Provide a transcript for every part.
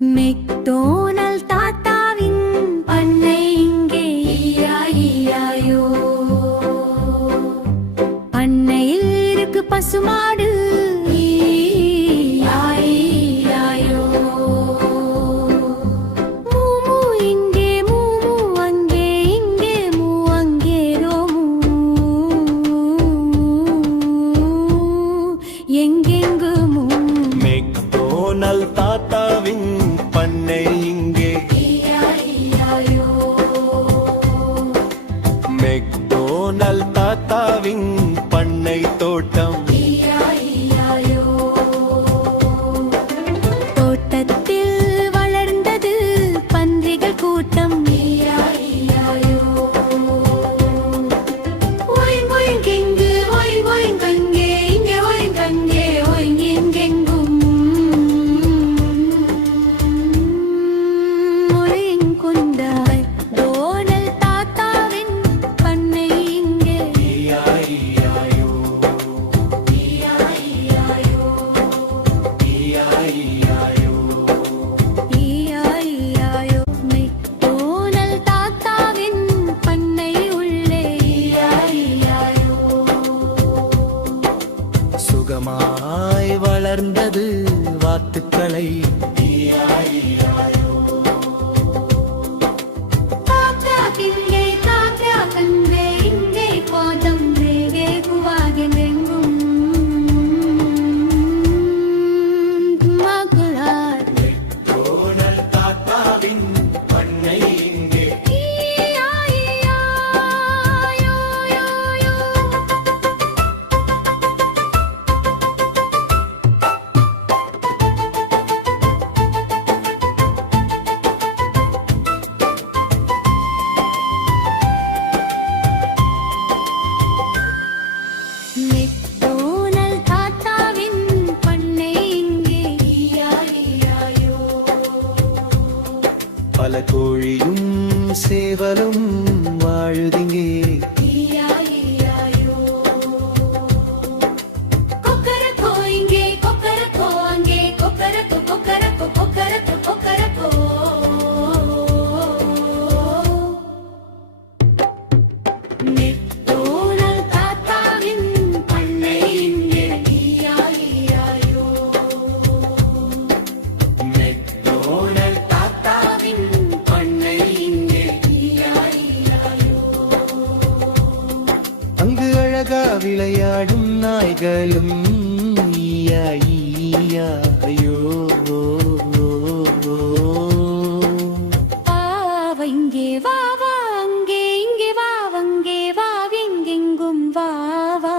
McDonnell தாத்தாவின் பண்ணை இங்கே ஈயாயோ. பண்ணையில் இருக்கு பசுமாடு ஈயாயோ. மூமு இங்கே மூமு அங்கே இங்கே மூ அங்கே ரோமு எங்கெங்கு மூ. மெக்டோனல் தாத்தாவின் பண்ணை இங்கே ஈயாயோ. மெக்டோனல் தாத்தாவின் பண்ணை தோட்டம் ஈயாயோ. தோட்டத்தில் வளர்ந்தது பன்றிகள் கூட்டம் ஈயாயோ. ஓய்ங் ஓய்ங் இங்கு ஓய்ங் ஓய்ங் அங்கே இங்கே ஓய்ங் அங்கே ஓய்ங் எங்கெங்கும் ஒரேங் கொண்ட மெக்டோனல் தாத்தாவின் பண்ணை இங்கே ஈயாயோ ஈயாயோ. ஈயாயோ ஈயாயோ. மெக்டோனல் தாத்தாவின் பண்ணை உள்ளே ஈயாயோ. சுகமாய் வளர்ந்தது வாத்துக்களை தாத்தா கிங்கே தாத்தா கண்வே இங்கே கோதம் ரேவே குவாகெங்கும் மகுளார் மெக்டோனல் தாத்தாவின் பண்ணை இங்கே ஈயாயோ. மெக்டோனல் தாத்தாவின் பண்ணை இங்கே ஈயாயோ. பல கோழியும் சேவலும் வாழுதிங்கே ஈயாயோ. கொக்கரக்கோ இங்கே கொக்கரக்கோ அங்கே கொக்கரக்கோ கொக்கரக்கோ கொக்கரக்கோ கொக்கரக்கோ. மெக்டோனல் தாத்தாவின் பண்ணை இங்கே ஈயாயோ. மெக்டோனல் தாத்தாவின் பண்ணை இங்கே ஈயாயோ. அங்கு அழகா விளையாடும் நாய்களும் ஈயா ஈயா ஐயோ. வாவ இங்கே வாவா அங்கே இங்கே வாவங்கே வாவெங்கெங்கும் வாவா.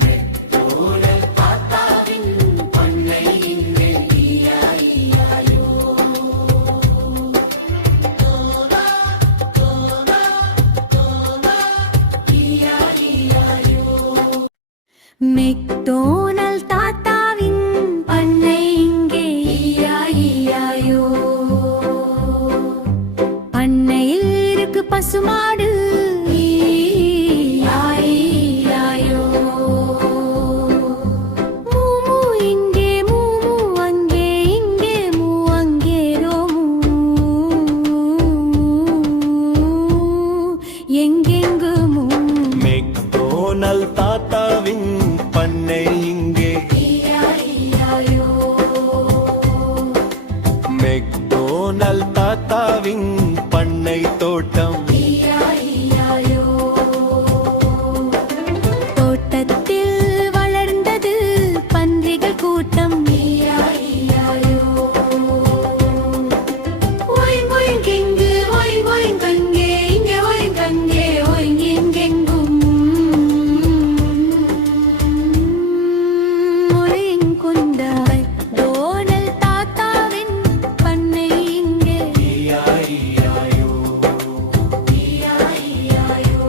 மெக்டோனல் தாத்தாவின் பண்ணை இங்கே ஈயாயோ. மெக்டோனல் தாத்தாவின் பண்ணை இங்கே ஈயாயோ. பண்ணையில் இருக்கு பசுமாடு ஈயாயோ. மூமு இங்கே மூமு அங்கே இங்கே மூ அங்கே ரோமு எங்கெங்கு மூ. மெக்டோனல் தாத்தாவின் பண்ணை இங்கே ஈயாயோ. மெக்டோனல் தாத்தாவின் பண்ணை தோட்டம் ஈயாயோ. தோட்டத்தில் வளர்ந்தது பன்றிகள் கூட்டம் ஈயாயோ. ஓய்ங் ஓய்ங் இங்கு ஓய்ங் ஓய்ங் அங்கே இங்கே ஓய்ங் அங்கே ஓய்ங் எங்கெங்கும் ஒரேங் கொண்ட மெக்டோனல் தாத்தாவின் பண்ணை இங்கே ஈயாயோ ஈயாயோ.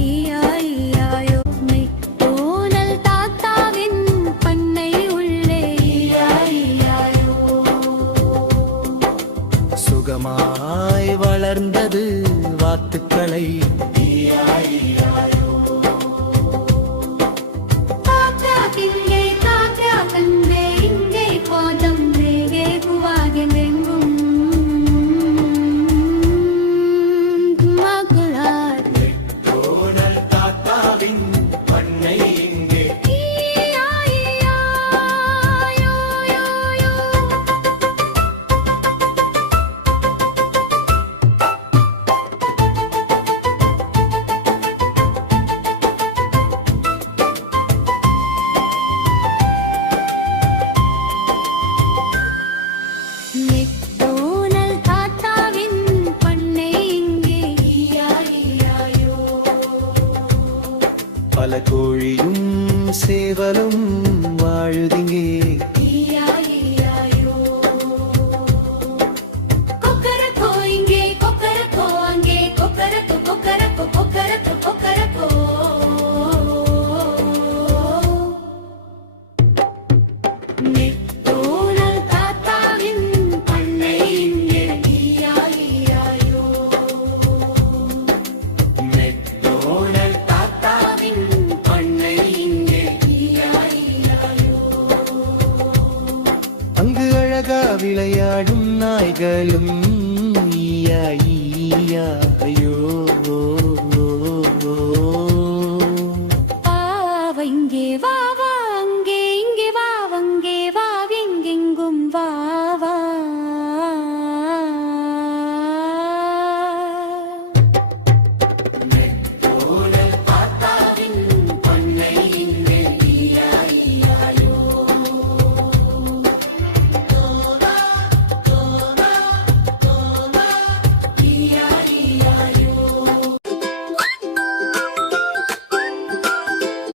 ஈயாயோ. மெக்டோனல் தாத்தாவின் பண்ணை உள்ளே ஈயாயோ. சுகமாய் வளர்ந்தது வாத்துக்களை ஈயாயோ. பவலும்